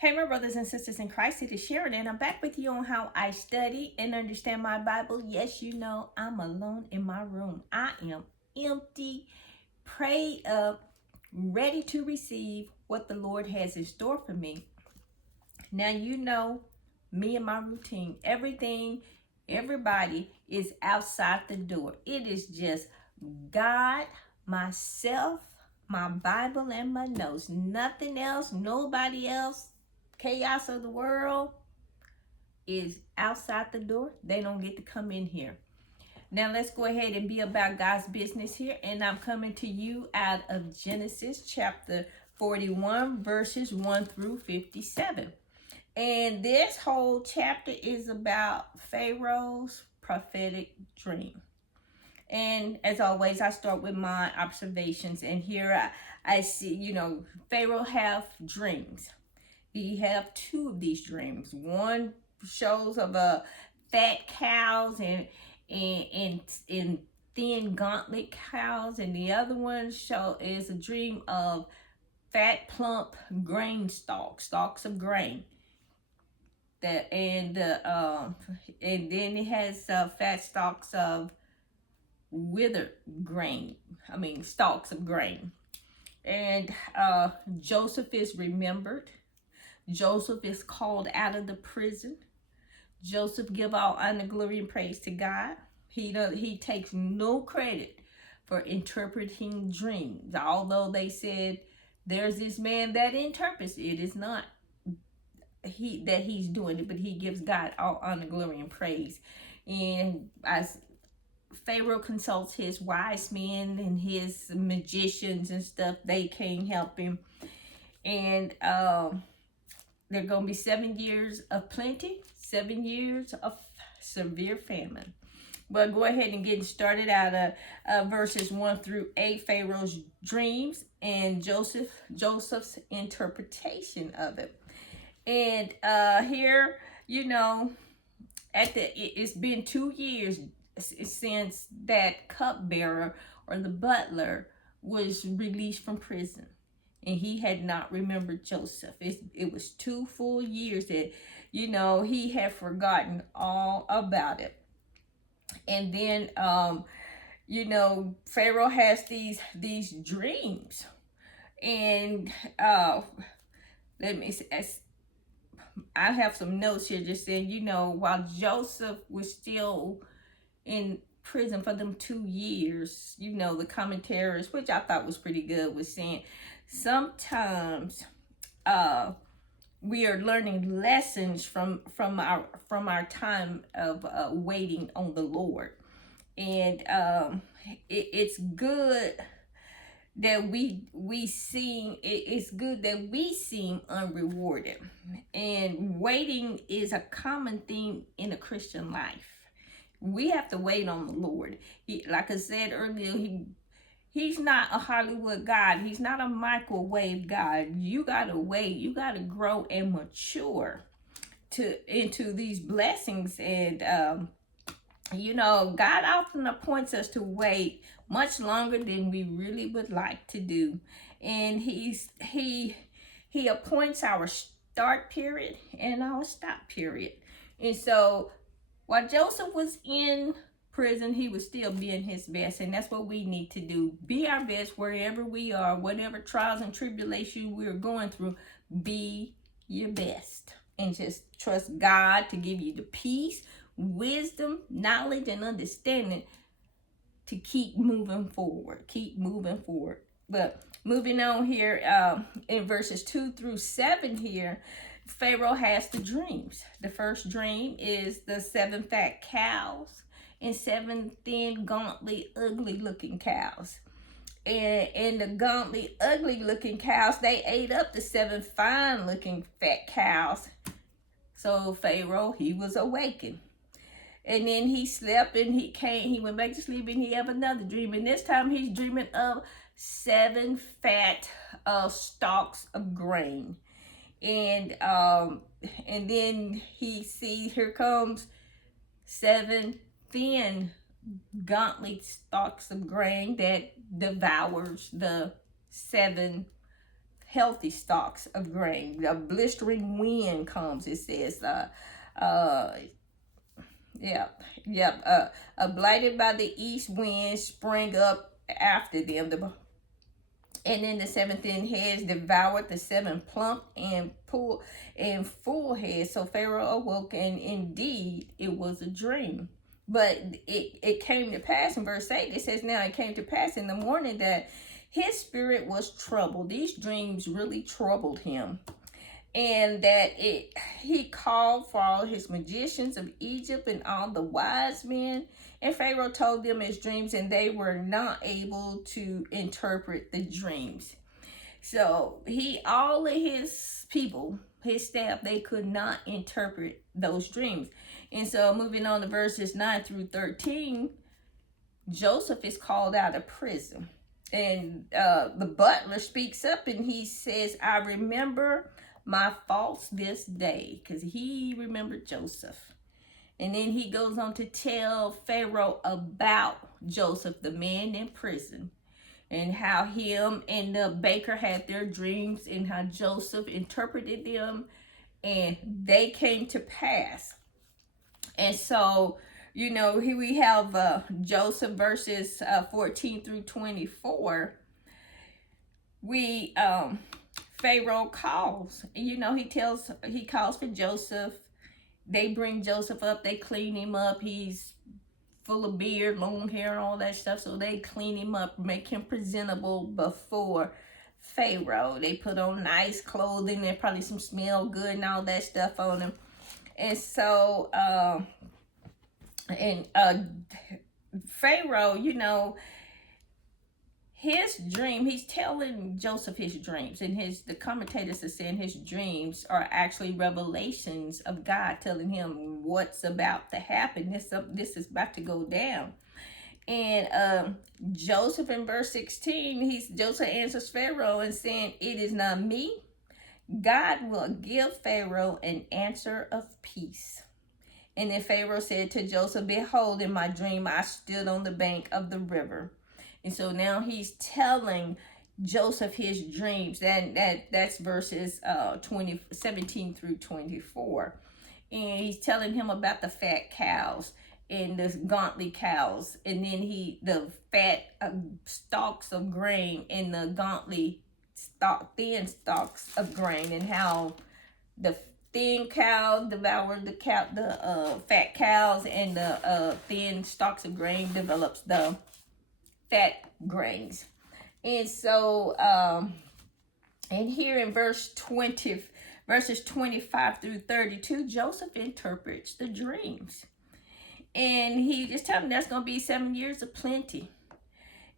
Hey, my brothers and sisters in Christ, it is Sharon, and I'm back with you on how I study and understand my Bible. Yes, you know, I'm alone in my room. I am empty, prayed up, ready to receive what the Lord has in store for me. Now, you know, me and my routine, everybody is outside the door. It is just God, myself, my Bible, and my notes. Nothing else, nobody else. Chaos of the world is outside the door. They don't get to come in here. Now let's go ahead and be about God's business here. And I'm coming to you out of Genesis chapter 41, verses 1 through 57. And this whole chapter is about Pharaoh's prophetic dream. And as always, I start with my observations. And here I see, Pharaoh have dreams. He have two of these dreams. One shows of fat cows and thin gauntlet cows, and the other one is a dream of fat plump grain stalks of grain. And then it has fat stalks of withered grain. Stalks of grain. And Joseph is remembered. Joseph is called out of the prison. Joseph give all honor, glory, and praise to God. He takes no credit for interpreting dreams. Although they said there's this man that interprets, it is not he's doing it, but he gives God all honor, glory, and praise. And as Pharaoh consults his wise men and his magicians and stuff, they can't help him. And there are going to be 7 years of plenty, 7 years of severe famine. But go ahead and get started out of verses 1 through 8, Pharaoh's dreams and Joseph's interpretation of it. And here, it's been 2 years since that cupbearer or the butler was released from prison. And he had not remembered Joseph. It was 2 full years that, he had forgotten all about it. And then, Pharaoh has these dreams. And let me see. I have some notes here just saying, while Joseph was still in prison for them 2 years, the commentaries, which I thought was pretty good, was saying sometimes we are learning lessons from our time of waiting on the Lord. And it's good that it's good that we seem unrewarded. And waiting is a common theme in a Christian life. We have to wait on the Lord. Like I said earlier, He's not a Hollywood God. He's not a microwave God. You gotta wait. You gotta grow and mature into these blessings. And God often appoints us to wait much longer than we really would like to do. And he appoints our start period and our stop period. And so while Joseph was in prison, he was still being his best. And that's what we need to do. Be our best wherever we are, whatever trials and tribulations we're going through. Be your best. And just trust God to give you the peace, wisdom, knowledge, and understanding to keep moving forward. Keep moving forward. But moving on here, in verses 2 through 7 here, Pharaoh has the dreams. The first dream is the 7 fat cows and 7 thin, gauntly, ugly-looking cows. And the gauntly, ugly-looking cows, they ate up the 7 fine-looking fat cows. So Pharaoh, he was awakened. And then he slept and he went back to sleep and he had another dream. And this time he's dreaming of 7 fat stalks of grain. And then he sees, here comes 7 thin gauntlet stalks of grain that devours the 7 healthy stalks of grain. A blistering wind comes, it says. Uh, Blighted by the east wind sprang up after them. And then the seventh ten heads devoured the seven plump full heads. So Pharaoh awoke, and indeed it was a dream. But it came to pass in verse 8, it says, now it came to pass in the morning that his spirit was troubled. These dreams really troubled him. And that he called for all his magicians of Egypt and all the wise men. And Pharaoh told them his dreams, and they were not able to interpret the dreams. So all of his people, his staff, they could not interpret those dreams. And so moving on to verses 9 through 13, Joseph is called out of prison. And the butler speaks up and he says, I remember my faults this day, because he remembered Joseph. And then he goes on to tell Pharaoh about Joseph, the man in prison, and how him and the baker had their dreams and how Joseph interpreted them and they came to pass. And so, here we have Joseph verses 14 through 24. Pharaoh calls, he calls for Joseph. They bring Joseph up, they clean him up. He's full of beard, long hair, and all that stuff. So they clean him up, make him presentable before Pharaoh. They put on nice clothing and probably some smell good and all that stuff on him. And so, Pharaoh, his dream, he's telling Joseph his dreams, and the commentators are saying his dreams are actually revelations of God telling him what's about to happen. This is about to go down. And Joseph in verse 16, Joseph answers Pharaoh and saying, it is not me. God will give Pharaoh an answer of peace. And then Pharaoh said to Joseph, behold, in my dream I stood on the bank of the river. And so now he's telling Joseph his dreams. That's verses 17 through 24. And he's telling him about the fat cows and the gauntly cows. And then the fat stalks of grain and the thin stalks of grain, and how the thin cows devoured the fat cows, and the thin stalks of grain develops the fat grains. And so and here in verses 25 through 32, Joseph interprets the dreams, and he just tells them that's going to be 7 years of plenty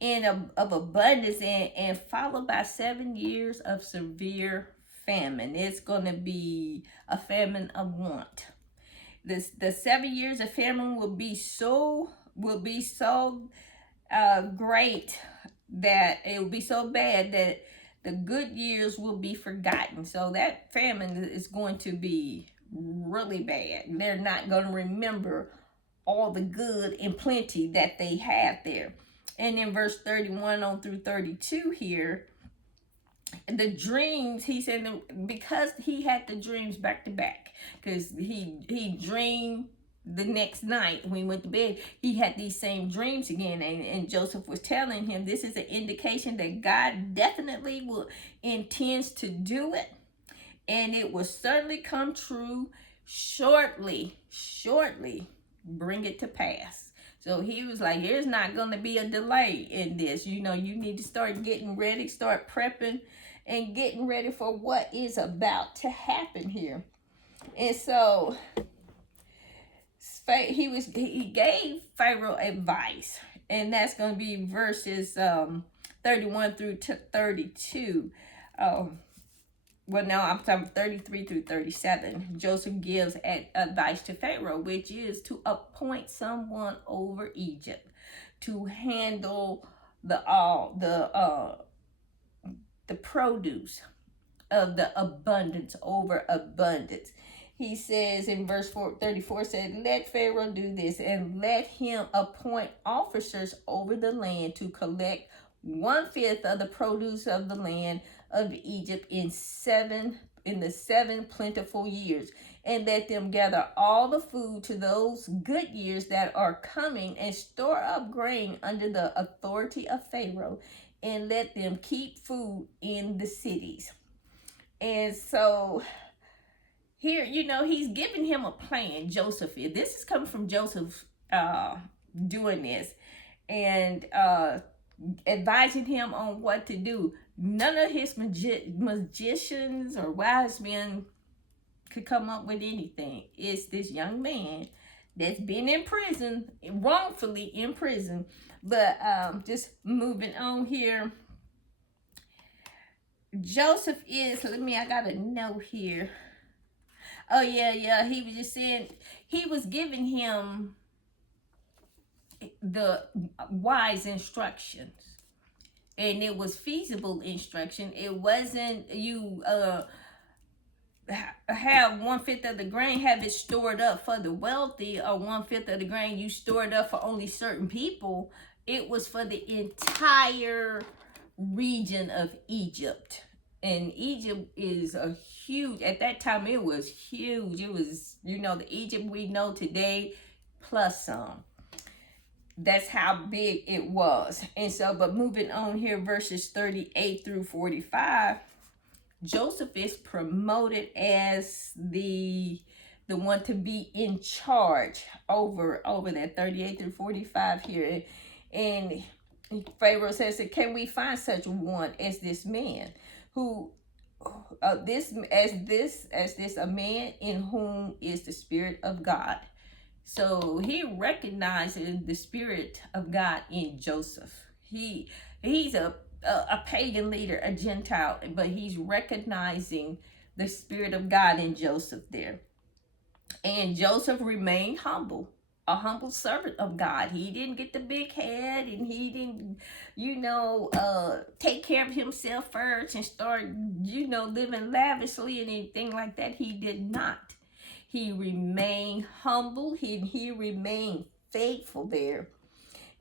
and of abundance, and followed by 7 years of severe famine. It's going to be a famine of want. The 7 years of famine will be so great that it will be so bad that the good years will be forgotten. So that famine is going to be really bad. They're not going to remember all the good and plenty that they had there. And in verse 31 on through 32 here, the dreams, he said, because he had the dreams back to back, because he dreamed the next night when he went to bed, he had these same dreams again, and Joseph was telling him this is an indication that God definitely intends to do it, and it will certainly come true shortly bring it to pass. So he was like, there's not going to be a delay in this. You need to start getting ready, start prepping and getting ready for what is about to happen here. And so he gave Pharaoh advice, and that's going to be verses 31 through 32. I'm talking 33 through 37. Joseph gives advice to Pharaoh, which is to appoint someone over Egypt to handle the produce of the abundance over abundance. He says in verse 34, said, let Pharaoh do this, and let him appoint officers over the land to collect 1/5 of the produce of the land of Egypt in the 7 plentiful years, and let them gather all the food to those good years that are coming, and store up grain under the authority of Pharaoh, and let them keep food in the cities. And so here, he's giving him a plan. Joseph is. This is coming from Joseph doing this, and advising him on what to do. None of his magicians or wise men could come up with anything. It's this young man that's been in prison, wrongfully in prison. But just moving on here. Joseph is, I got a note here. Oh, yeah. He was just saying, he was giving him the wise instructions. And it was feasible instruction. It wasn't you have 1/5 of the grain, have it stored up for the wealthy, or 1/5 of the grain you stored up for only certain people. It was for the entire region of Egypt. And Egypt is a huge, at that time it was huge. It was, the Egypt we know today plus some. That's how big it was. And so, but moving on here, verses 38 through 45, Joseph is promoted as the one to be in charge over that 38 through 45 here. And Pharaoh says, can we find such one as this man, who this a man in whom is the Spirit of God? So he recognizes the Spirit of God in Joseph. He's a pagan leader, a Gentile, but he's recognizing the Spirit of God in Joseph there. And Joseph remained humble, a humble servant of God. He didn't get the big head, and he didn't, take care of himself first and start, living lavishly and anything like that. He did not. He remained humble. He remained faithful there.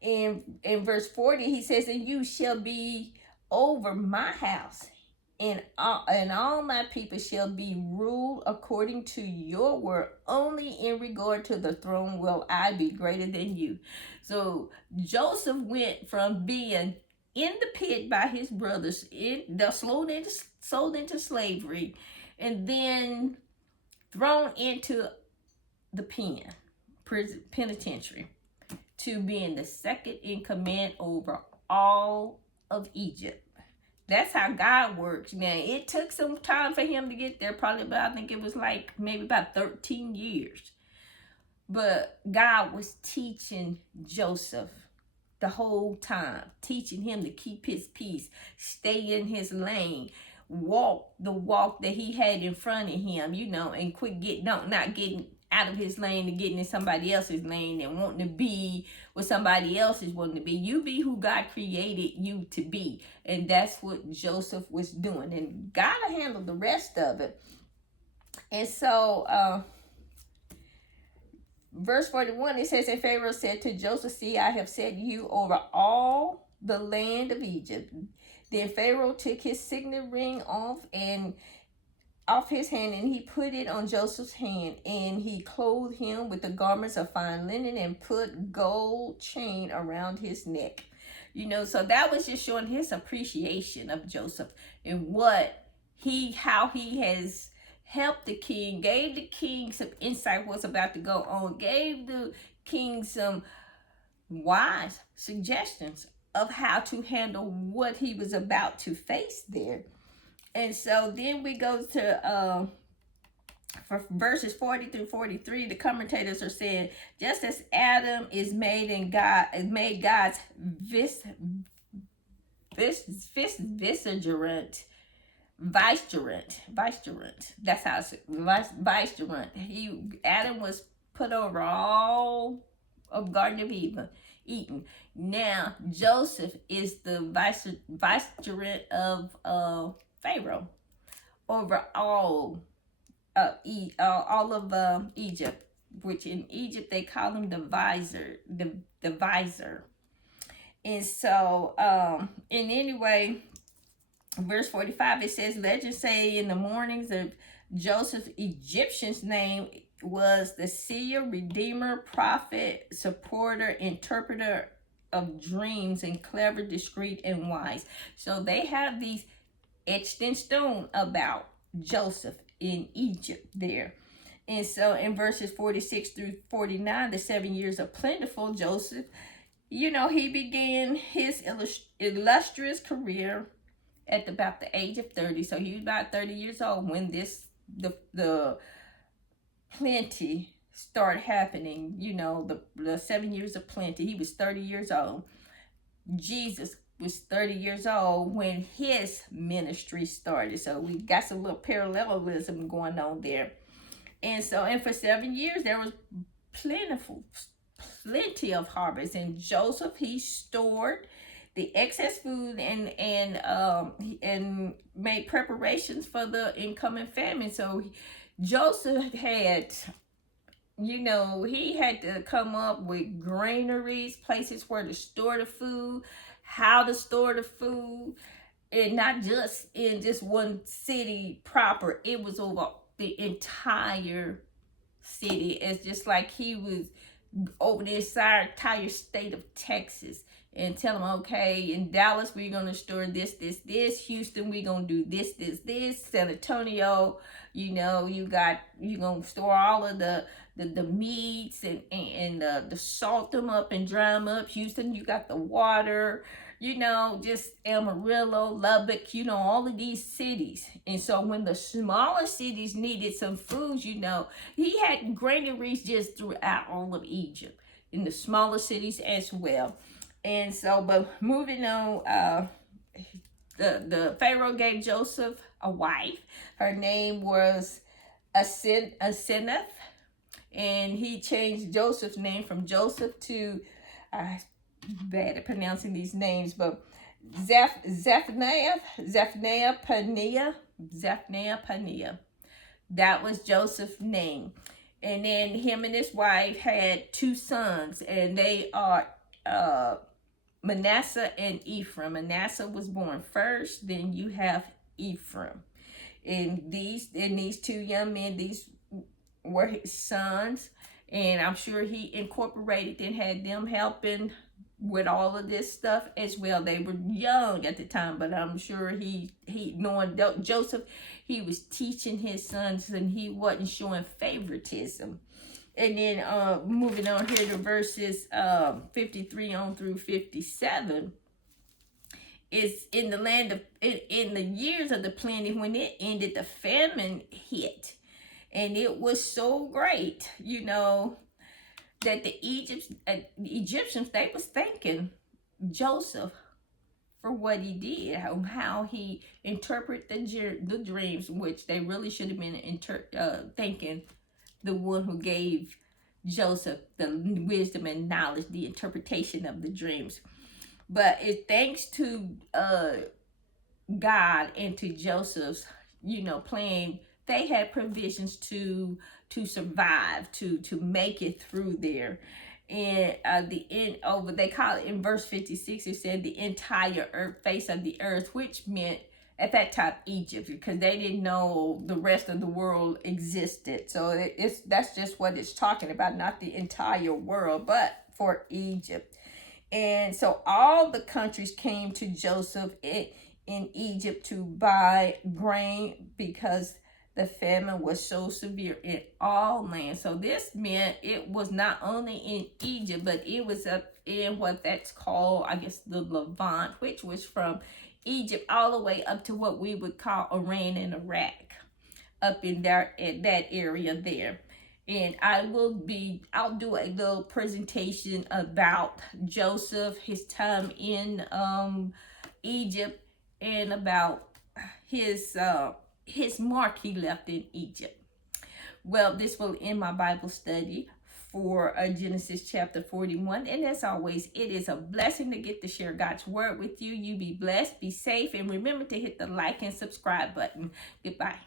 In verse 40, he says, and you shall be over my house, and all my people shall be ruled according to your word. Only in regard to the throne will I be greater than you. So Joseph went from being in the pit by his brothers, sold into slavery, and then thrown into the penitentiary, to being the second in command over all of Egypt. That's how God works. Now, it took some time for him to get there, probably about, I think it was maybe about 13 years. But God was teaching Joseph the whole time, teaching him to keep his peace, stay in his lane, walk the walk that he had in front of him, and quit not getting out of his lane and getting in somebody else's lane and wanting to be what somebody else is wanting to be. You be who God created you to be. And that's what Joseph was doing. And God will handle the rest of it. And so, verse 41, it says, and Pharaoh said to Joseph, see, I have set you over all the land of Egypt. Then Pharaoh took his signet ring off his hand, and he put it on Joseph's hand, and he clothed him with the garments of fine linen and put gold chain around his neck. So that was just showing his appreciation of Joseph and how he has helped the king, gave the king some insight what's about to go on, gave the king some wise suggestions of how to handle what he was about to face there. And so then we go to for verses 40 through 43, the commentators are saying, just as Adam is made God's vicegerent. That's how it's vicegerent. Adam was put over all of Garden of Eden. Now Joseph is the vicegerent of Pharaoh over all of Egypt, which in Egypt they call him the visor. And so, and anyway, verse 45, it says, legends say in the mornings of Joseph's Egyptian's name was the seer, redeemer, prophet, supporter, interpreter of dreams, and clever, discreet, and wise. So they have these etched in stone about Joseph in Egypt there. And so in verses 46 through 49, the 7 years of plentiful, Joseph, he began his illustrious career at about the age of 30. So he was about 30 years old when the plenty started happening. The 7 years of plenty. He was 30 years old. Jesus was 30 years old when his ministry started. So we got some little parallelism going on there. And for 7 years, there was plenty of harvest. And Joseph, he stored the excess food and made preparations for the incoming famine. So Joseph had, he had to come up with granaries, places where to store the food, how to store the food, and not just in just one city proper. It was over the entire city. It's just like he was over the entire state of Texas, and tell them, okay, in Dallas we're gonna store this. Houston we're gonna do this. San Antonio, you're gonna store all of the meats and the salt them up and dry them up. Houston, you got the water. Just Amarillo, Lubbock, all of these cities. And so when the smaller cities needed some food, he had granaries just throughout all of Egypt, in the smaller cities as well. And so, but moving on, the Pharaoh gave Joseph a wife. Her name was Asenath, and he changed Joseph's name from Joseph to, bad at pronouncing these names, but Zephaniah Paneah. That was Joseph's name. And then him and his wife had 2 sons, and they are Manasseh and Ephraim. Manasseh was born first, then you have Ephraim. And these 2 young men, these were his sons, and I'm sure he incorporated and had them helping with all of this stuff as well. They were young at the time, but I'm sure he knowing Joseph, he was teaching his sons, and he wasn't showing favoritism. And then moving on here to verses 53 on through 57, is in the land of in the years of the plenty, when it ended, the famine hit, and it was so great, that the Egyptians, they was thanking Joseph for what he did, how he interpreted the dreams, which they really should have been thanking the one who gave Joseph the wisdom and knowledge, the interpretation of the dreams. But it's thanks to God and to Joseph's, plan, they had provisions to survive, to make it through there. And they call it in verse 56, it said the entire face of the earth, which meant at that time Egypt, because they didn't know the rest of the world existed. So that's just what it's talking about, not the entire world, but for Egypt. And so all the countries came to Joseph in Egypt to buy grain, because the famine was so severe in all lands. So this meant it was not only in Egypt, but it was up in what that's called, I guess, the Levant, which was from Egypt all the way up to what we would call Iran and Iraq, up in there, in that area there. And I'll do a little presentation about Joseph, his time in Egypt, and about his mark he left in Egypt. Well, this will end my Bible study for Genesis chapter 41. And as always, it is a blessing to get to share God's word with you. You be blessed, be safe, and remember to hit the like and subscribe button. Goodbye.